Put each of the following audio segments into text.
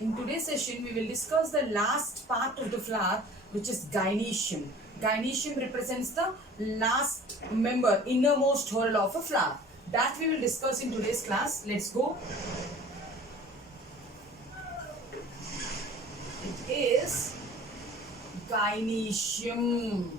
In today's session, we will discuss the last part of the flower, which is gynoecium. Gynoecium represents the last member, innermost whorl of a flower. That we will discuss in today's class. Let's go. It is gynoecium.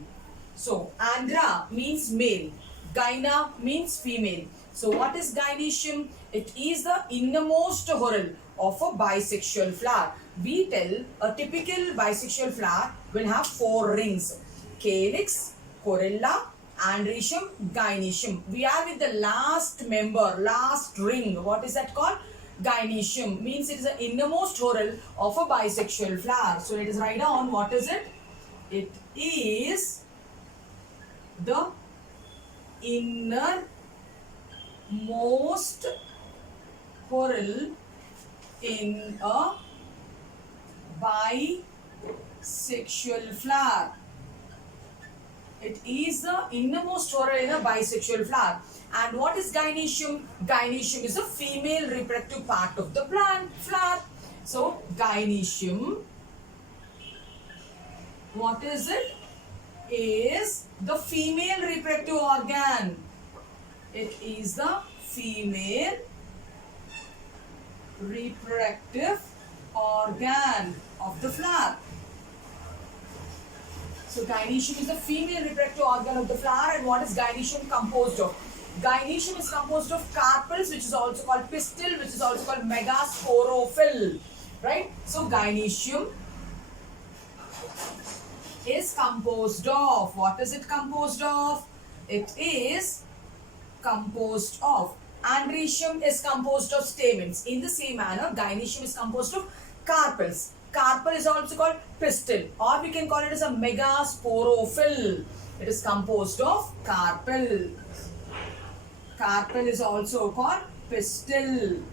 So, andra means male, gyna means female. So, what is gynoecium? It is the innermost whorl of a bisexual flower. We tell a typical bisexual flower will have 4 rings: calyx, corolla, androecium, gynoecium. We are with the last member, last ring. What is that called? Gynoecium means it is the innermost whorl of a bisexual flower. So let us write down what is it. It is the innermost whorl in a bisexual flower. It is the innermost whorl in a bisexual flower. And what is gynoecium? Gynoecium is a female reproductive part of the plant flower. So gynoecium, what is it? Is the female reproductive organ. It is the female reproductive organ of the flower. So gynoecium is the female reproductive organ of the flower. And what is gynoecium composed of? Gynoecium is composed of carpels, which is also called pistil, which is also called megasporophyll. Right? So gynoecium is composed of, what is it composed of? It is composed of, androecium is composed of stamens. In the same manner, gynoecium is composed of carpels. Carpel is also called pistil, or we can call it as a megasporophyll. It is composed of carpel. Carpel is also called pistil.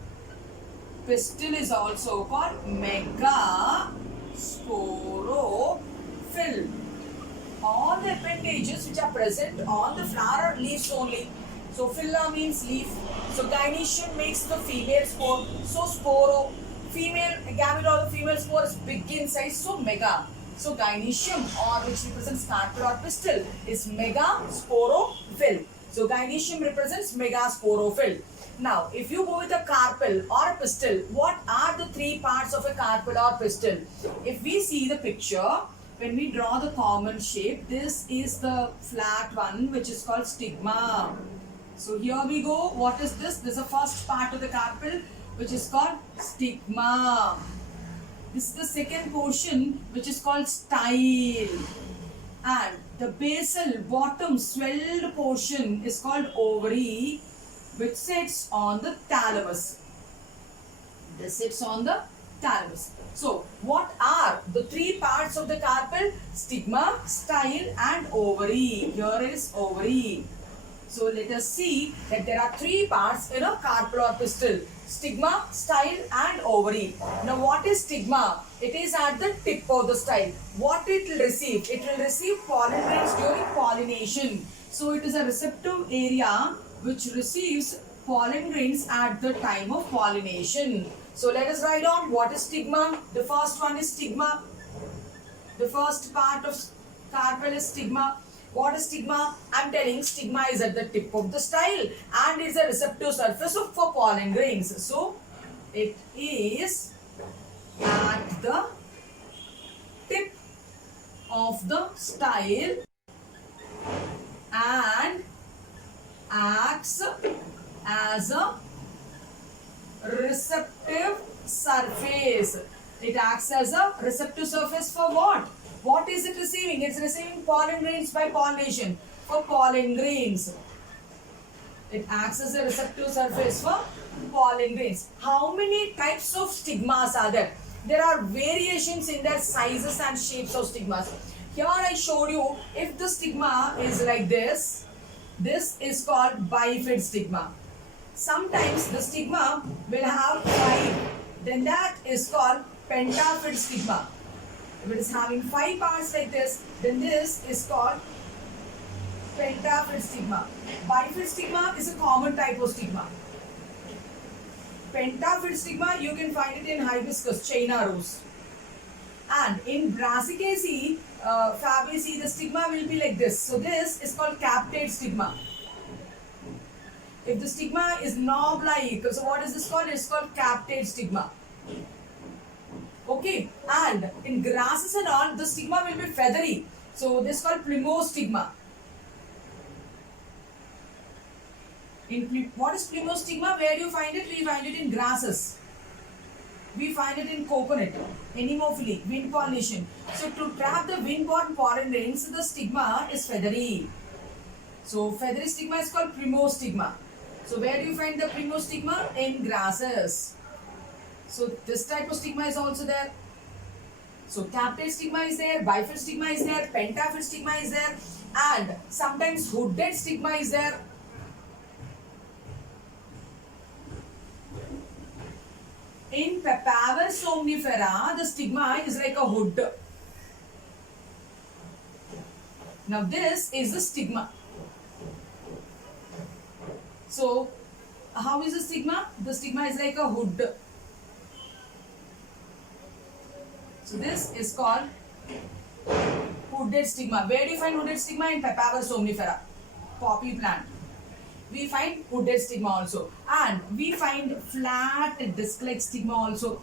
Pistil is also called megasporophyll. All the appendages which are present on the flower are leaves only. So phylla means leaf. So gynoecium makes the female spore. So sporo, female gamete or the female spore is big in size. So mega. So gynoecium, or which represents carpel or pistil, is megasporophyll. So gynoecium represents megasporophyll. Now, if you go with a carpel or a pistil, what are the 3 parts of a carpel or pistil? If we see the picture, when we draw the common shape, this is the flat one, which is called stigma. So here we go. What is this? This is the first part of the carpel, which is called stigma. This is the second portion, which is called style. And the basal bottom swelled portion is called ovary, which sits on the thalamus. This sits on the thalamus. So, what are the 3 parts of the carpel? Stigma, style and ovary. Here is ovary. So, let us see that there are 3 parts in a carpel or pistil: stigma, style and ovary. Now, what is stigma? It is at the tip of the style. What it will receive? It will receive pollen grains during pollination. So, it is a receptive area which receives pollen grains at the time of pollination. So, let us write down what is stigma. The first one is stigma. The first part of carpel is stigma. What is stigma? I am telling stigma is at the tip of the style and is a receptive surface for pollen grains. So, it is at the tip of the style and acts as a receptive surface. It acts as a receptive surface for what? What is it receiving? It's receiving pollen grains by pollination. For pollen grains. It acts as a receptive surface for pollen grains. How many types of stigmas are there? There are variations in their sizes and shapes of stigmas. Here I showed you, if the stigma is like this is called bifid stigma. Sometimes the stigma will have 5. Then that is called pentafid stigma. If it is having 5 parts like this, then this is called pentaphyll stigma. Bifid stigma is a common type of stigma. Pentaphyll stigma, you can find it in hibiscus, China rose. And in Brassicaceae, Fabaceae, the stigma will be like this. So this is called captate stigma. If the stigma is knob-like, so what is this called? It's called captate stigma. Okay, and in grasses and all, the stigma will be feathery. So this is called plumostigma. What is plumostigma? Where do you find it? We find it in grasses. We find it in coconut, anemophily, wind pollination. So to trap the wind-borne pollen grains, the stigma is feathery. So feathery stigma is called plumostigma. So where do you find the plumostigma? In grasses. So this type of stigma is also there. So captate stigma is there, biphyll stigma is there, pentaphyll stigma is there, and sometimes hooded stigma is there. In Papaver somnifera, the stigma is like a hood. Now this is the stigma. So how is the stigma? The stigma is like a hood. So this is called hooded stigma. Where do you find hooded stigma? In Papaver somnifera, poppy plant. We find hooded stigma also, and we find flat disc-like stigma also.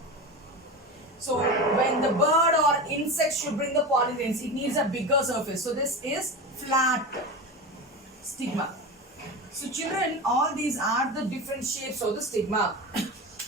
So when the bird or insect should bring the pollen grains, it needs a bigger surface. So this is flat stigma. So children, all these are the different shapes of the stigma.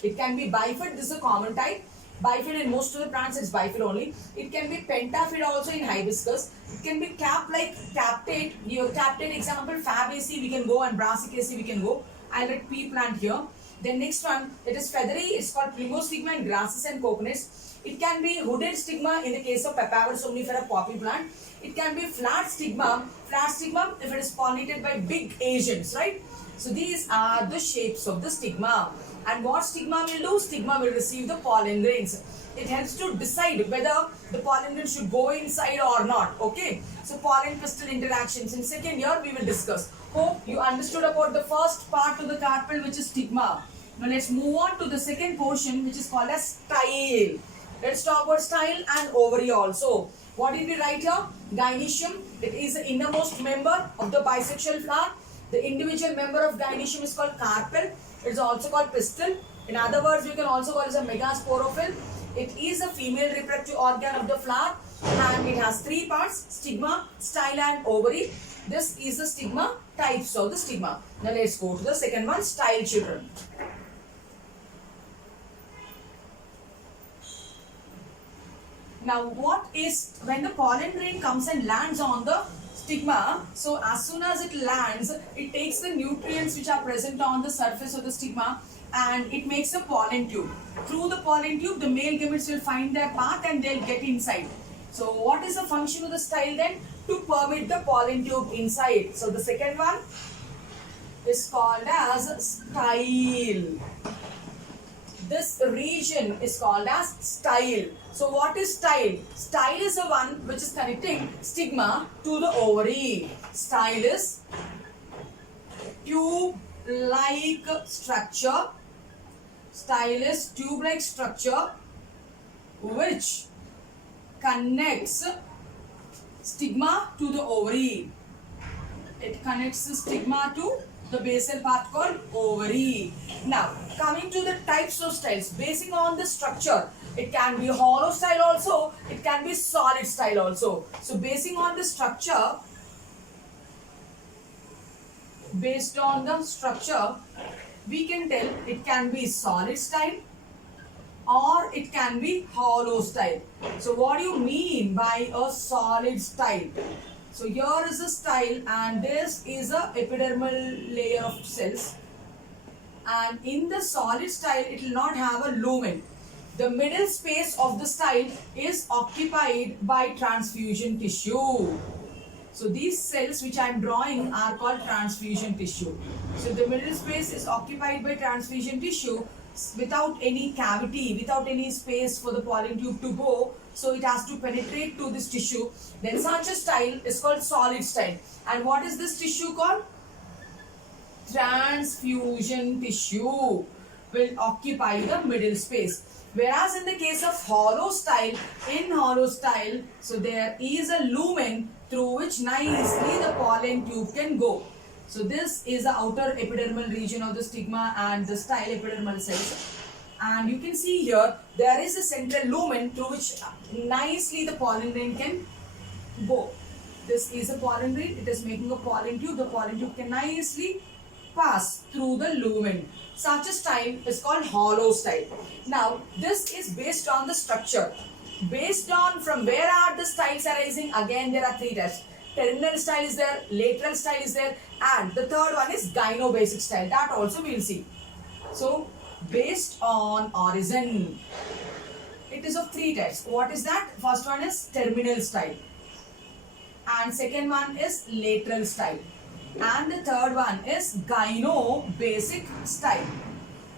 It can be biphyll, this is a common type. Biphyll in most of the plants, it's biphyll only. It can be pentaphyll also in hibiscus. It can be cap-like, captate. Your captate example, Fabaceae we can go, and Brassicaceae we can go. I'll write pea plant here. Then next one, it is feathery. It's called plumostigma in grasses and coconuts. It can be hooded stigma in the case of Papaver somnifera poppy plant. It can be flat stigma if it is pollinated by big agents, right? So these are the shapes of the stigma. And what stigma will do? Stigma will receive the pollen grains. It helps to decide whether the pollen grain should go inside or not. Okay. So pollen pistil interactions in second year we will discuss. Hope you understood about the first part of the carpel, which is stigma. Now let's move on to the second portion, which is called as style. Let's talk about style and ovary also. What did we write here? Gynoecium. It is the innermost member of the bisexual flower. The individual member of gynoecium is called carpel. It is also called pistil. In other words, you can also call it a megasporophyll. It is a female reproductive organ of the flower, and it has three parts: stigma, style, and ovary. This is the stigma, types of the stigma. Now let's go to the second one, style, children. Now what is, when the pollen grain comes and lands on the stigma, so as soon as it lands, it takes the nutrients which are present on the surface of the stigma and it makes a pollen tube. Through the pollen tube, the male gametes will find their path and they'll get inside. So what is the function of the style then? To permit the pollen tube inside. So the second one is called as style. This region is called as style. So what is style? Style is the one which is connecting stigma to the ovary. Style is tube-like structure. Style is tube-like structure which connects stigma to the ovary. It connects the stigma to the basal part called ovary. Now, coming to the types of styles, basing on the structure, it can be hollow style also, it can be solid style also. So, basing on the structure, based on the structure, we can tell it can be solid style or it can be hollow style. So, what do you mean by a solid style? So here is a style and this is a epidermal layer of cells, and in the solid style it will not have a lumen. The middle space of the style is occupied by transfusion tissue. So these cells which I am drawing are called transfusion tissue. So the middle space is occupied by transfusion tissue without any cavity, without any space for the pollen tube to go. So it has to penetrate to this tissue. Then such a style is called solid style. And what is this tissue called? Transfusion tissue. will occupy the middle space. Whereas in the case of hollow style, in hollow style, so there is a lumen through which nicely the pollen tube can go. So this is the outer epidermal region of the stigma and the style epidermal cells. And you can see here, there is a central lumen through which nicely the pollen grain can go. This is a pollen grain, it is making a pollen tube. The pollen tube can nicely pass through the lumen. Such a style is called hollow style. Now, this is based on the structure. Based on from where are the styles arising, again there are three types. Terminal style is there, lateral style is there, and the third one is gynobasic style. That also we will see. So, based on origin, it is of three types. What is that? First one is terminal style, and second one is lateral style, and the third one is gynobasic style.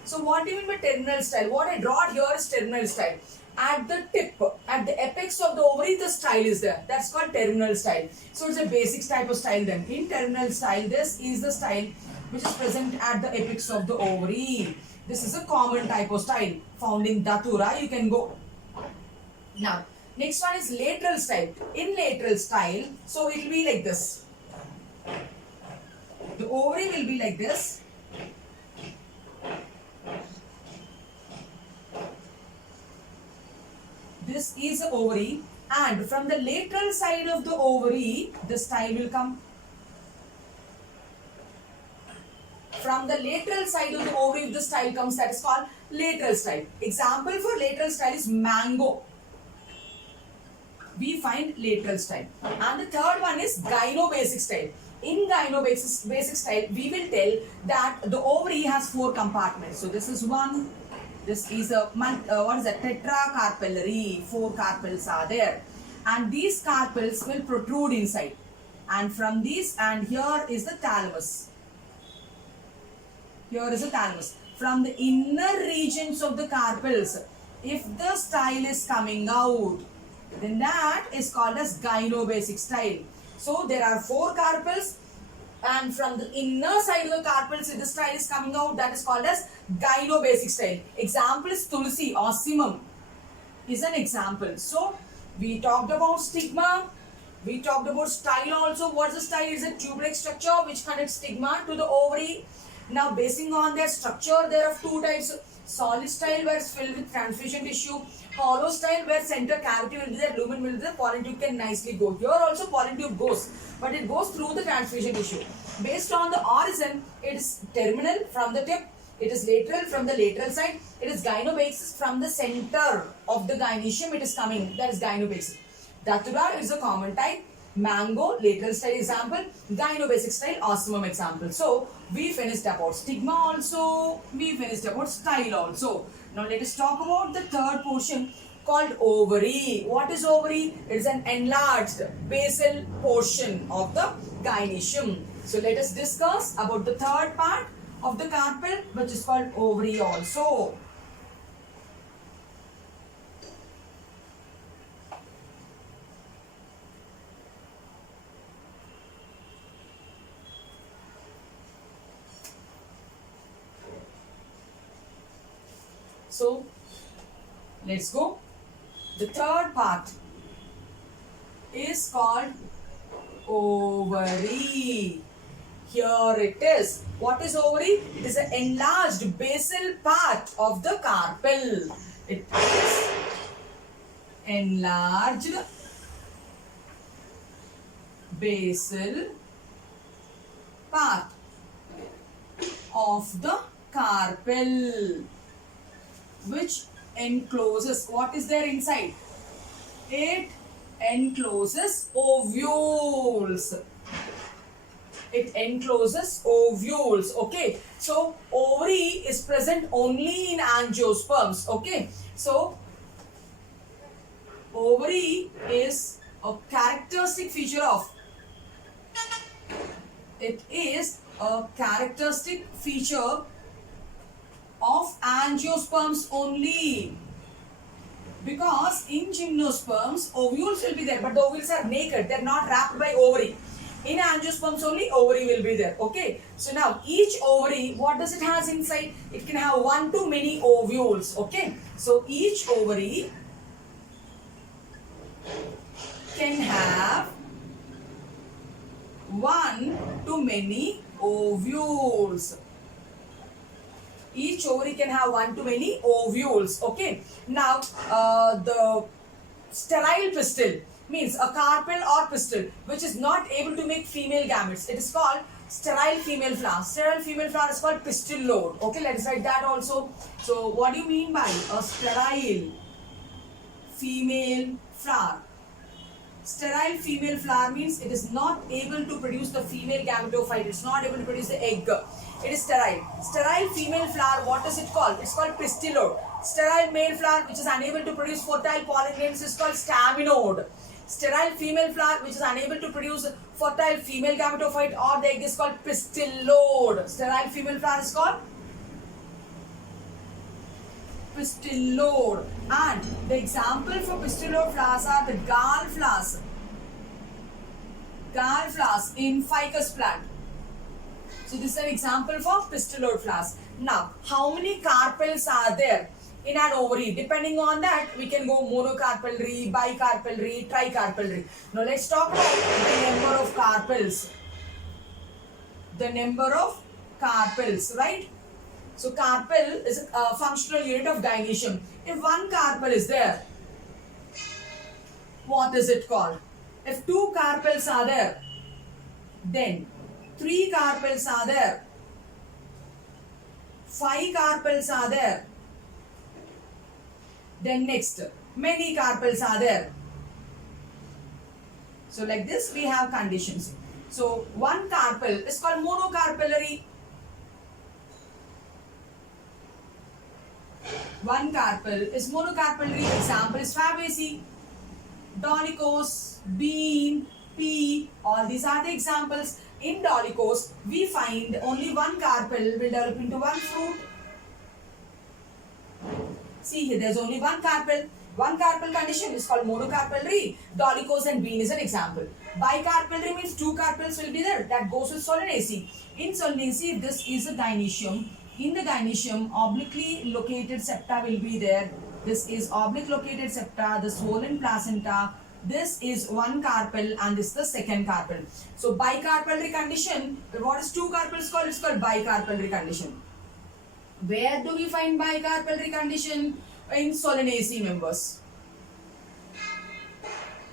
So what do you mean by terminal style? What I draw here is terminal style. At the tip, at the apex of the ovary, the style is there. That's called terminal style. So it's a basic type of style then. In terminal style, this is the style which is present at the apex of the ovary. This is a common type of style found in Datura. You can go. Now, next one is lateral style. In lateral style, so it will be like this. The ovary will be like this. This is the ovary, and from the lateral side of the ovary, the style will come. From the lateral side of the ovary, if the style comes, that is called lateral style. Example for lateral style is mango. We find lateral style. And the third one is gynobasic style. In gynobasic style, we will tell that the ovary has four compartments. So this is one. This is a what is that? Tetracarpellary. Four carpels are there, and these carpels will protrude inside. And from these, and here is the thalamus. Here is the thalamus. From the inner regions of the carpels, if the style is coming out, then that is called as gynobasic style. So there are four carpels, and from the inner side of the carpels, if the style is coming out, that is called as gynobasic style. Example is Tulsi, ossimum is an example. So we talked about stigma, we talked about style also. What is the style? It is a tube-like structure which connects stigma to the ovary. Now, basing on their structure, there are two types. Solid style where it's filled with transfusion tissue. Hollow style where center cavity will be there, lumen will be there, pollen tube can nicely go. Here also pollen tube goes, but it goes through the transfusion tissue. Based on the origin, it is terminal from the tip, it is lateral from the lateral side, it is gynobasic from the center of the gynoecium it is coming, that is gynobasic. Datura is a common type. Mango, lateral style example, gynobasic style, ossimum example. So, we finished about stigma also, we finished about style also. Now, let us talk about the third portion called ovary. What is ovary? It is an enlarged basal portion of the gynoecium. So, let us discuss about the third part of the carpel, which is called ovary also. So, let's go. The third part is called ovary. Here it is. What is ovary? It is an enlarged basal part of the carpel. It is enlarged basal part of the carpel, which encloses, what is there inside? It encloses ovules. It encloses ovules. Okay. So, ovary is present only in angiosperms. Okay. So, ovary is a characteristic feature of, it is a characteristic feature of angiosperms only, because in gymnosperms ovules will be there, but the ovules are naked, they are not wrapped by ovary. In angiosperms only ovary will be there. Okay. So now each ovary, what does it has inside? It can have 1 to many ovules. Okay. So each ovary can have 1 to many ovules. Each ovary can have 1 to many ovules. Okay. Now the sterile pistil means a carpel or pistil which is not able to make female gametes. It is called sterile female flower. Sterile female flower is called pistil load. Okay, let's write that also. So what do you mean by a sterile female flower? Sterile female flower means it is not able to produce the female gametophyte. It's not able to produce the egg. It is sterile. Sterile female flower, what is it called? It's called pistillode. Sterile male flower which is unable to produce fertile pollen grains is called staminode. Sterile female flower which is unable to produce fertile female gametophyte or the egg is called pistillode. Sterile female flower is called pistillode. And the example for pistillode flowers are the gall flowers. Gall flowers in ficus plant. So this is an example for pistillode flowers. Now, how many carpels are there in an ovary? Depending on that, we can go monocarpellary, bicarpellary, tricarpellary. Now let's talk about the number of carpels. The number of carpels, right? So carpel is a functional unit of gynoecium. If one carpel is there, what is it called? If 2 carpels are there, then 3 carpels are there, 5 carpels are there, then next many carpels are there. So like this we have conditions. So one carpel is called monocarpellary. One carpel is monocarpellary. Example is Fabaceae, Dolichos, bean, pea. All these are the examples. In Dolichos, we find only one carpel will develop into one fruit. See here, there's only one carpel. One carpel condition is called monocarpellary. Dolichos and bean is an example. Bicarpellary means 2 carpels will be there. That goes with Solanaceae. In Solanaceae, this is a gynoecium. In the gynoecium, obliquely located septa will be there. This is oblique located septa, the swollen placenta. This is one carpel and this is the second carpel. So bicarpellary condition, what is 2 carpels called? It's called bicarpellary condition. Where do we find bicarpellary condition? In Solanaceae members.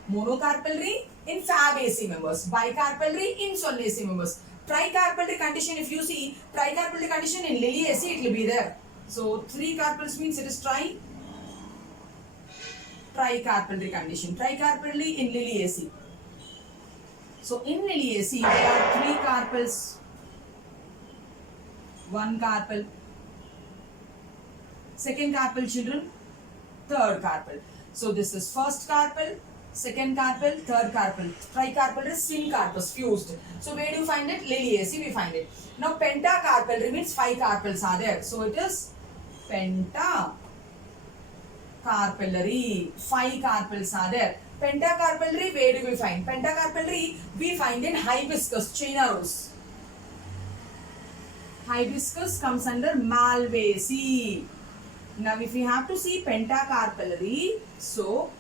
Monocarpellary in Fabaceae members. Bicarpellary in Solanaceae members. Tricarpellary condition, if you see, tricarpellary condition in Liliaceae, it will be there. So 3 carpels means it is tricarpellary condition. Tricarpellary in Liliaceae. So in Liliaceae, there are 3 carpels. 1 carpel. Second carpel, children. Third carpel. So this is first carpel, second carpel, third carpel. Tricarpel is syncarpus, fused. So where do you find it? Liliaceae we find it. Now pentacarpellary means 5 carpels are there. So it is pentacarpellary. 5 carpels are there. Pentacarpellary, where do we find? Pentacarpellary we find in hibiscus, China rose. Hibiscus comes under Malvaceae. Now if we have to see pentacarpellary, so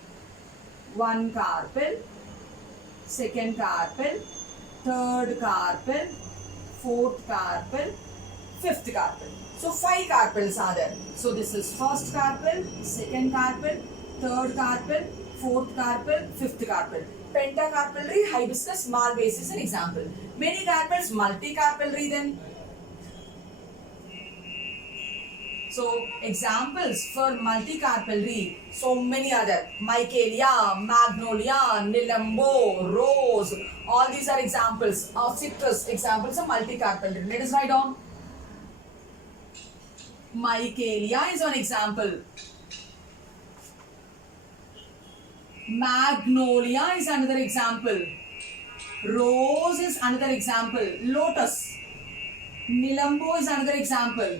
1 carpel, second carpel, third carpel, fourth carpel, fifth carpel. So 5 carpels are there. So this is first carpel, second carpel, third carpel, fourth carpel, fifth carpel. Pentacarpellary, hibiscus, Malvaceae is an example. Many carpels, multicarpellary then. So examples for multicarpellary, so many other. Michaelia, Magnolia, Nilambo, Rose. All these are examples of citrus. Examples of multicarpellary. Let us write down. Michaelia is one example. Magnolia is another example. Rose is another example. Lotus. Nilambo is another example.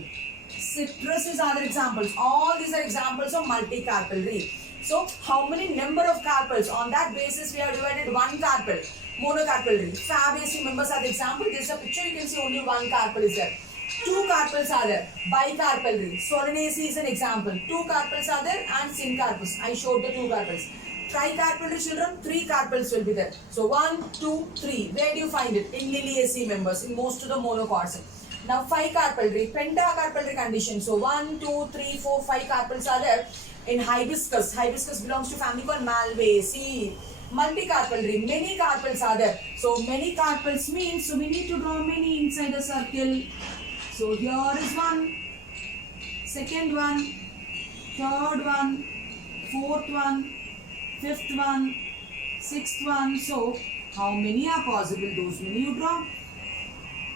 Citrus is other examples. All these are examples of multicarpellary. So how many number of carpels? On that basis we have divided 1 carpel. Monocarpellary. Fabaceae members are the example. This is a picture. You can see only one carpel is there. Two carpels are there. Bicarpellary. Solanaceae is an example. Two carpels are there and syncarpus. I showed the two carpels. Tricarpellary children, three carpels will be there. So 1, 2, 3. Where do you find it? In Liliaceae members, in most of the monocots. Now 5 carpellary, pentacarpellary condition. So 1, 2, 3, 4, 5 carpels are there. In hibiscus, hibiscus belongs to family called Malvaceae. Multicarpellary, many carpels are there. So many carpels means, so we need to draw many inside the circle. So here is one, second one, third one, fourth one, fifth one, sixth one. So how many are possible? Those many you draw.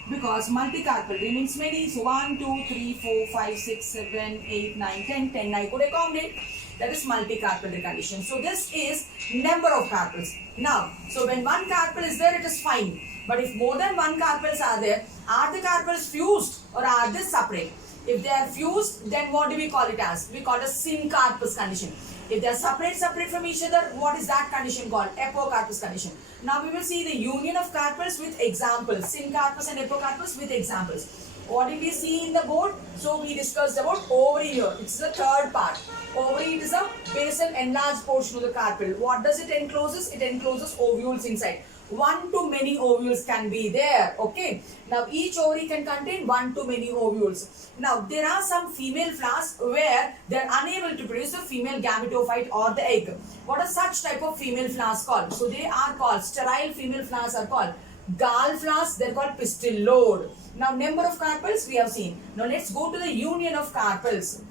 Because multicarpellary means many. So 1, 2, 3, 4, 5, 6, 7, 8, 9, 10. 10 I could accommodate. That is multicarpellary condition. So this is number of carpels. Now, so when one carpel is there, it is fine. But if more than one carpels are there, are the carpels fused or are they separate? If they are fused, then what do we call it as? We call it a syncarpus condition. If they are separate from each other, what is that condition called? Apocarpus condition. Now we will see the union of carpels with examples. Syncarpus and apocarpus with examples. What did we see in the board? So we discussed about ovary here. It's the third part. Ovary is a basal enlarged portion of the carpel. What does it encloses? It encloses ovules inside. 1 to many ovules can be there. Okay. Now each ovary can contain 1 to many ovules. Now there are some female flowers where they are unable to produce a female gametophyte or the egg. What are such type of female flowers called? So they are called sterile female flowers are called gall flowers. They are called pistil load. Now number of carpels we have seen. Now let's go to the union of carpels.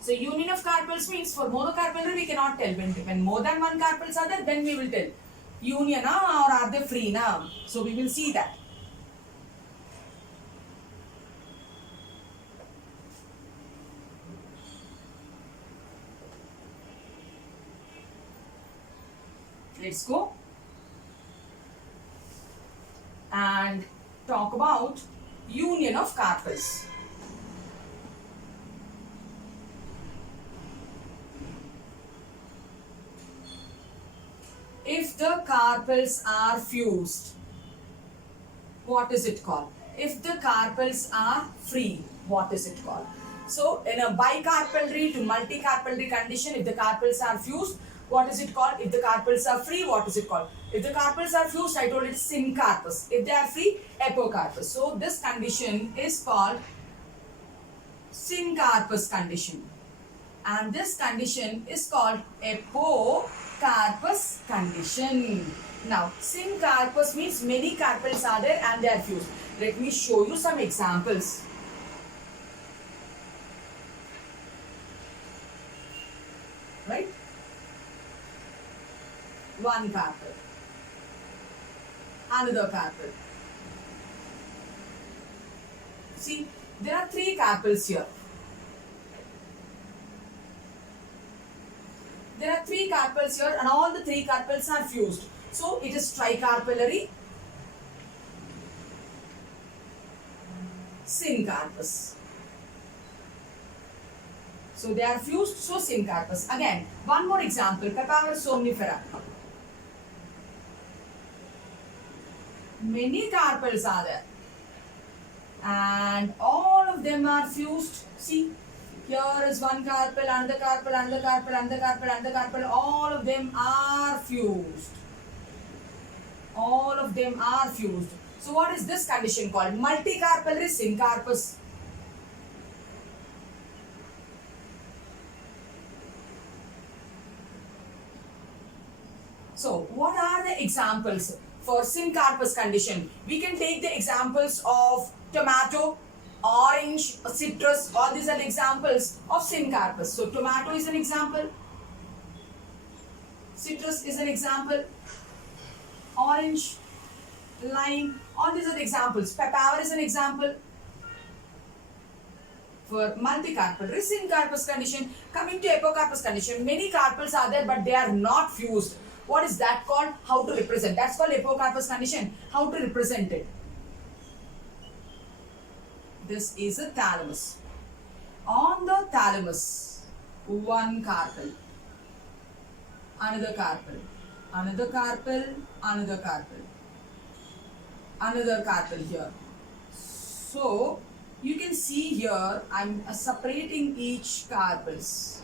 So union of carpels means for monocarpellary we cannot tell. When more than one carpels are there, then we will tell. Union or are they free now? So we will see that. Let's go and talk about union of carpels. If the carpels are fused, what is it called? If the carpels are free, what is it called? So in a bicarpellary to multicarpellary condition, if the carpels are fused, what is it called? If the carpels are free, what is it called? If the carpels are fused, I told it syncarpus. If they are free, apocarpus. So this condition is called syncarpus condition. And this condition is called apocarpus condition. Now, syncarpus means many carpels are there and they are fused. Let me show you some examples. Right? One carpel. Another carpel. See, there are three carpels here. There are three carpels here and all the three carpels are fused. So it is tricarpellary, syncarpus. So they are fused, so syncarpus. Again, one more example, Papaver somnifera. Many carpels are there and all of them are fused. See, here is one carpel, another carpel, another carpel, another carpel, another carpel. All of them are fused. All of them are fused. So what is this condition called? Multicarpellary syncarpus. So what are the examples for syncarpus condition? We can take the examples of tomato, orange, citrus. All these are the examples of syncarpus. So tomato is an example. Citrus is an example. Orange, lime, all these are the examples. Papaver is an example. For multicarpellary syncarpus condition, coming to apocarpus condition, many carpels are there but they are not fused. What is that called? How to represent? That's called apocarpus condition. How to represent it? This is a thalamus. On the thalamus, one carpel, another carpel, another carpel, another carpel, another carpel here. So you can see here I'm separating each carpels.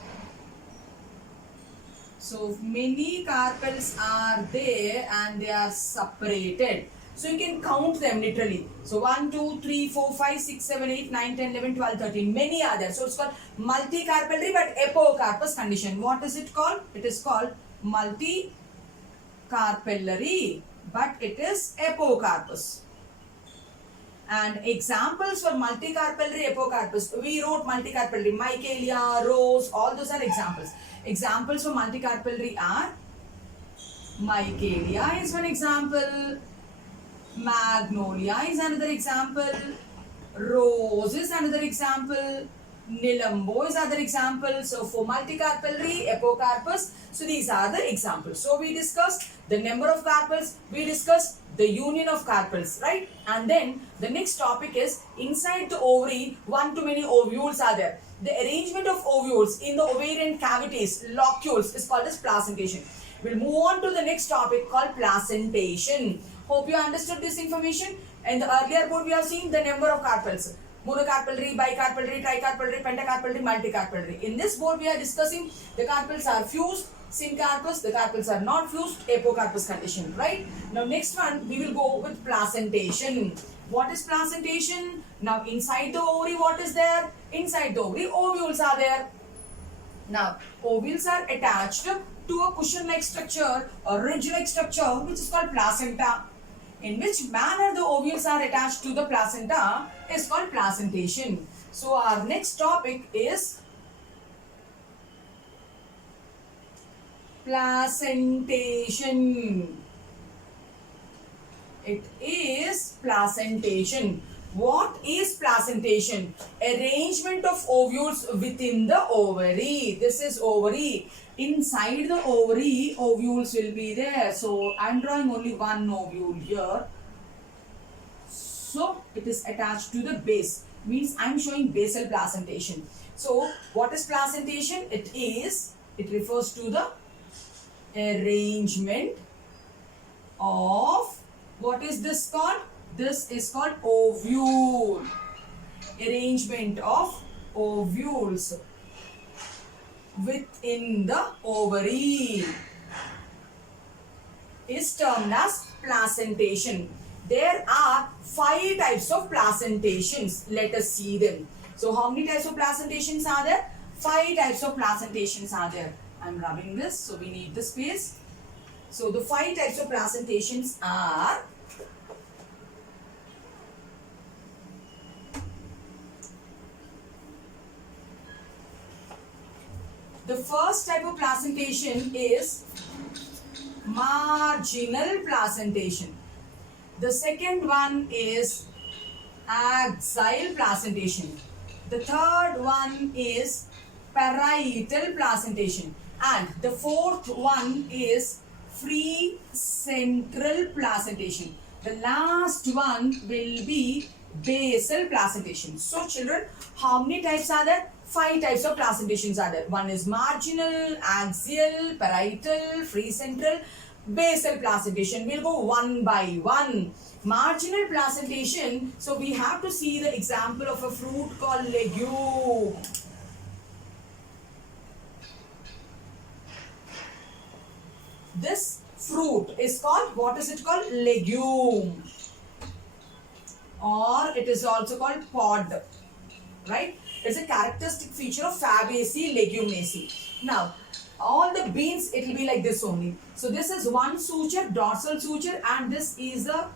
So many carpels are there and they are separated. So you can count them literally. So 1, 2, 3, 4, 5, 6, 7, 8, 9, 10, 11, 12, 13. Many are there. So it's called multicarpellary but apocarpous condition. What is it called? It is called multicarpellary but it is apocarpous. And examples for multicarpellary apocarpous, we wrote multicarpellary, Michaelia, Rose, all those are examples. Examples for multicarpellary are Michaelia is one example, Magnolia is another example, Rose is another example, Nilambo is another example. So for multicarpellary, apocarpous, so these are the examples. So we discussed the number of carpels, we discussed the union of carpels, right? And then the next topic is inside the ovary, one to many ovules are there. The arrangement of ovules in the ovarian cavities, locules, is called as placentation. We'll move on to the next topic called placentation. Hope you understood this information. In the earlier board, we have seen the number of carpels. Monocarpellary, bicarpellary, tricarpellary, pentacarpellary, multicarpellary. In this board, we are discussing the carpels are fused, syncarpous, the carpels are not fused, apocarpous condition, right? Now, next one, we will go with placentation. What is placentation? Now, inside the ovary, what is there? Inside the ovary, ovules are there. Now, ovules are attached to a cushion-like structure or ridge-like structure which is called placenta. In which manner the ovules are attached to the placenta is called placentation. So, our next topic is placentation. It is placentation. What is placentation? Arrangement of ovules within the ovary. This is ovary. Inside the ovary, ovules will be there. So, I am drawing only one ovule here. So, it is attached to the base. Means I am showing basal placentation. So, what is placentation? It refers to the arrangement of, what is this called? This is called ovule. Arrangement of ovules within the ovary is termed as placentation. There are 5 types of placentations. Let us see them. So, how many types of placentations are there? 5 types of placentations are there. I am rubbing this, so we need the space. So, the 5 types of placentations are the first type of placentation is marginal placentation. The second one is axial placentation. The third one is parietal placentation. And the fourth one is free central placentation. The last one will be basal placentation. So children, how many types are there? 5 types of placentations are there. One is marginal, axial, parietal, free central, basal placentation. We'll go one by one. Marginal placentation, so we have to see the example of a fruit called legume. This fruit is called, what is it called? Legume. Or it is also called pod, right? It's a characteristic feature of Fabaceae leguminaceae. Now, all the beans, it will be like this only. So, this is one suture, dorsal suture, and this is a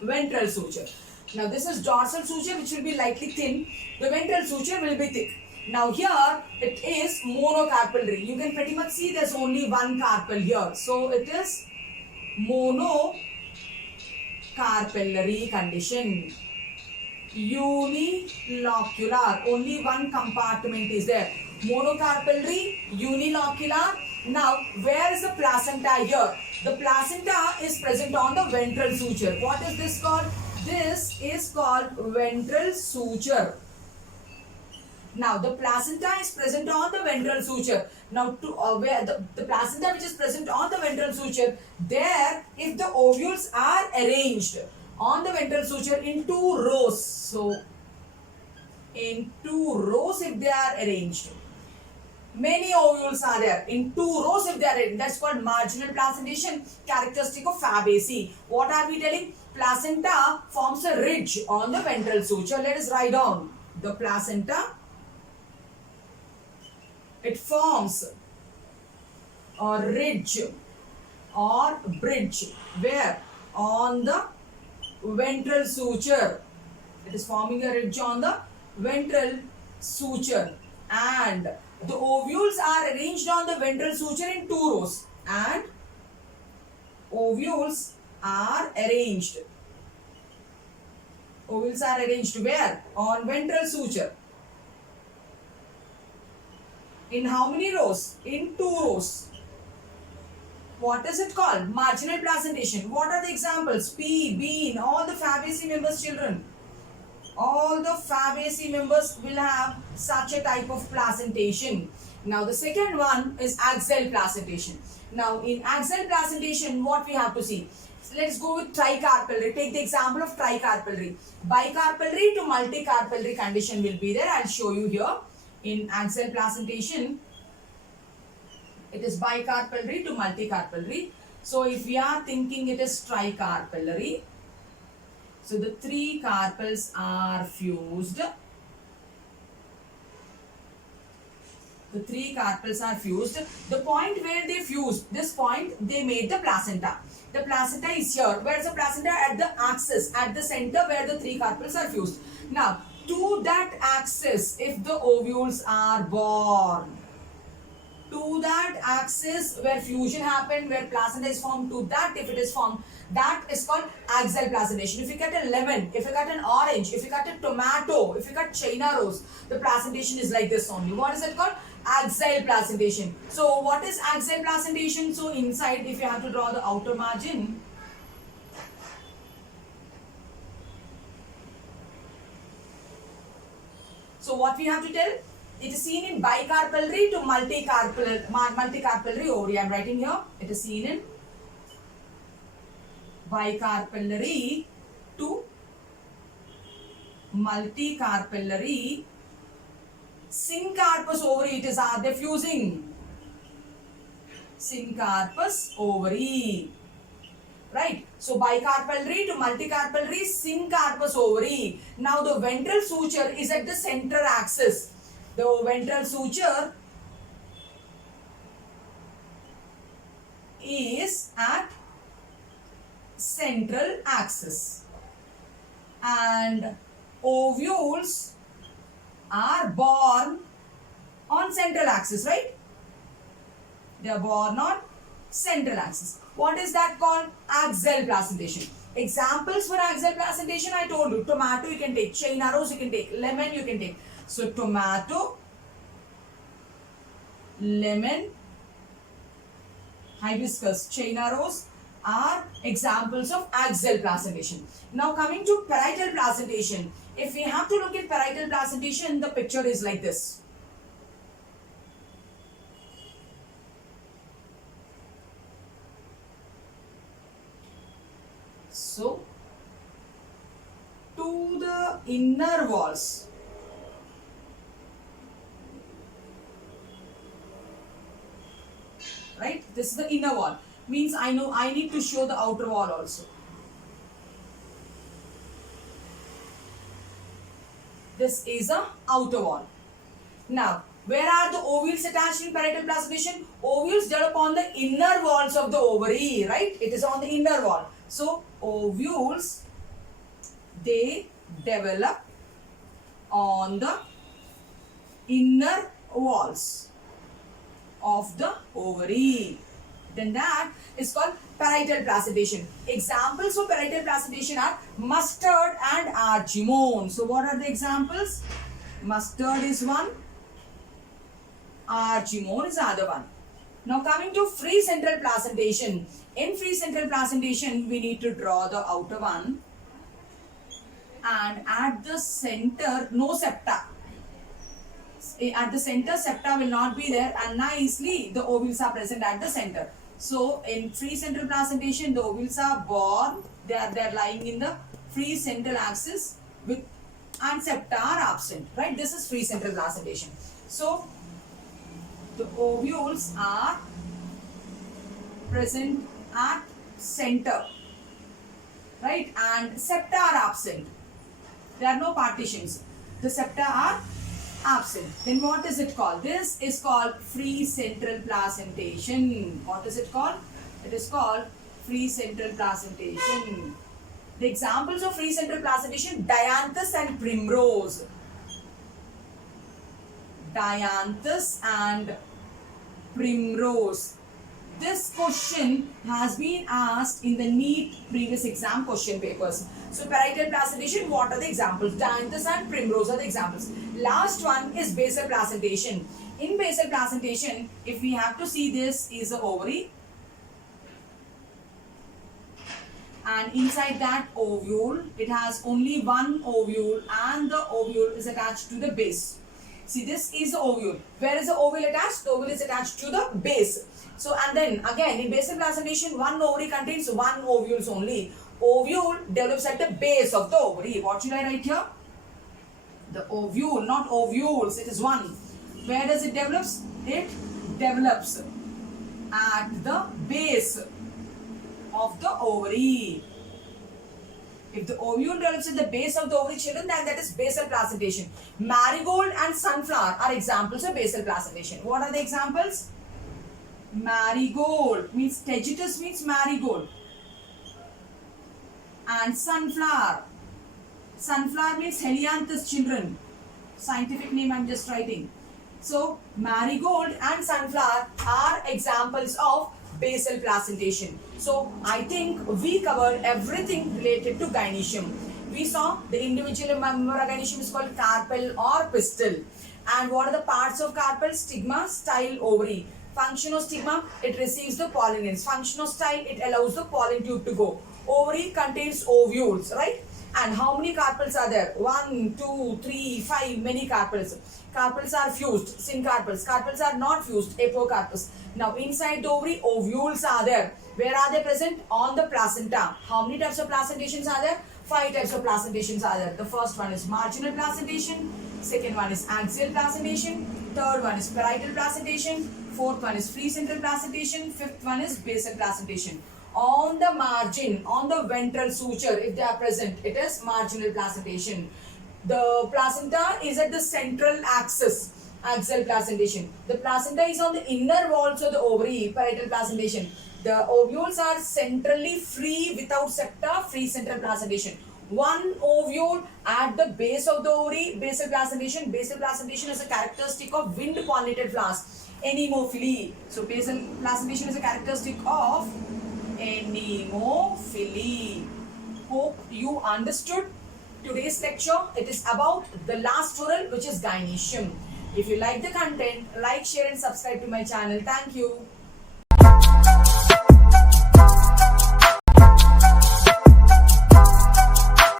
ventral suture. Now, this is dorsal suture, which will be lightly thin. The ventral suture will be thick. Now, here, it is monocarpellary. You can pretty much see there's only one carpel here. So, it is monocarpellary condition. Unilocular, only one compartment is there. Monocarpellary, unilocular. Now, where is the placenta here? The placenta is present on the ventral suture. What is this called? This is called ventral suture. Now the placenta is present on the ventral suture. Now where the placenta which is present on the ventral suture, there if the ovules are arranged on the ventral suture in 2 rows. So in 2 rows if they are arranged. Many ovules are there in 2 rows if they are arranged. That's called marginal placentation, characteristic of Fabaceae. What are we telling? Placenta forms a ridge on the ventral suture. Let us write down the placenta. It forms a ridge or bridge where on the ventral suture. It is forming a ridge on the ventral suture, and the ovules are arranged on the ventral suture in 2 rows, and ovules are arranged. Ovules are arranged where? On ventral suture. In how many rows? In 2 rows. What is it called? Marginal placentation. What are the examples? Pea, bean, all the Fabaceae members, children. All the Fabaceae members will have such a type of placentation. Now the second one is axial placentation. Now in axial placentation, what we have to see? So let's go with tricarpellary. Take the example of tricarpellary. Bicarpellary to multicarpellary condition will be there. I'll show you here. In axial placentation, it is bicarpellary to multicarpellary. So if we are thinking it is tricarpellary, so the 3 carpels are fused. The 3 carpels are fused. The point where they fused, this point, they made the placenta. The placenta is here. Where is the placenta? At the axis, at the center where the 3 carpels are fused. Now, to that axis, if the ovules are born, to that axis where fusion happened, where placenta is formed, to that if it is formed, that is called axial placentation. If you cut a lemon, if you cut an orange, if you cut a tomato, if you cut China rose, the placentation is like this only. What is it called? Axial placentation. So what is axial placentation? So inside, if you have to draw the outer margin, so what we have to tell? It is seen in bicarpellary to multicarpellary ovary. I am writing here. It is seen in bicarpellary to multicarpellary syncarpous ovary. It is they fusing syncarpous ovary. Right. So bicarpellary to multicarpellary syncarpous ovary. Now the ventral suture is at the central axis. The ventral suture is at central axis, and ovules are born on central axis, right? They are born on central axis. What is that called? Axial placentation. Examples for axial placentation, I told you. Tomato you can take, China rose you can take, lemon you can take. So tomato, lemon, hibiscus, China rose are examples of axial placentation. Now coming to parietal placentation. If we have to look at parietal placentation, the picture is like this. So to the inner walls, right? This is the inner wall. Means I know I need to show the outer wall also. This is a outer wall. Now, where are the ovules attached in parietal placentation? Ovules develop on the inner walls of the ovary, right? It is on the inner wall. So, ovules, they develop on the inner walls of the ovary. Then that is called parietal placentation. Examples of parietal placentation are mustard and argemone. So what are the examples? Mustard is one, argemone is the other one. Now coming to free central placentation. In free central placentation, we need to draw the outer one, and at the center, no septa. At the center, septa will not be there, and nicely the ovules are present at the center. So in free central placentation, the ovules are born. They are lying in the free central axis with, and septa are absent. Right? This is free central placentation. So the ovules are present at center. Right? And septa are absent. There are no partitions. The septa are absent. Then what is it called? This is called free central placentation. What is it called? It is called free central placentation. The examples of free central placentation: dianthus and primrose. Dianthus and primrose. This question has been asked in the NEET previous exam question papers. So parietal placentation, what are the examples? Dianthus and primrose are the examples. Last one is basal placentation. In basal placentation, if we have to see, this is the ovary, and inside that ovule, it has only one ovule, and the ovule is attached to the base. See, this is the ovule. Where is the ovule attached? The ovule is attached to the base. So, and then again in basal placentation, one ovary contains one ovules only. Ovule develops at the base of the ovary. What should I write here? The ovule, not ovules. It is one. Where does it develop? It develops at the base of the ovary. If the ovule develops at the base of the ovary, children, then that is basal placentation. Marigold and sunflower are examples of basal placentation. What are the examples? Marigold means tegitus means marigold, and sunflower. Sunflower means helianthus, children. Scientific name I am just writing. So marigold and sunflower are examples of basal placentation. So I think we covered everything related to gynoecium. We saw the individual member of gynoecium is called carpel or pistil. And what are the parts of carpel? Stigma, style, ovary. Function of stigma, it receives the pollinants. Function of style, it allows the pollen tube to go. Ovary contains ovules, right? And how many carpels are there? 1, 2, 3, 5, many carpels. Carpels are fused, syncarpels. Carpels are not fused, apocarpels. Now inside the ovary, ovules are there. Where are they present? On the placenta. How many types of placentations are there? 5 types of placentations are there. The first one is marginal placentation. Second one is axial placentation. Third one is parietal placentation. Fourth one is free central placentation. Fifth one is basal placentation. On the margin, on the ventral suture, if they are present, it is marginal placentation. The placenta is at the central axis, axial placentation. The placenta is on the inner walls of the ovary, parietal placentation. The ovules are centrally free without septa, free central placentation. One ovule at the base of the ovary, basal placentation. Basal placentation is a characteristic of wind pollinated flowers. Anemophily. So basal placentation is a characteristic of anemophily. Hope you understood today's lecture. It is about the last whorl, which is gynoecium. If you like the content, like, share and subscribe to my channel. Thank you.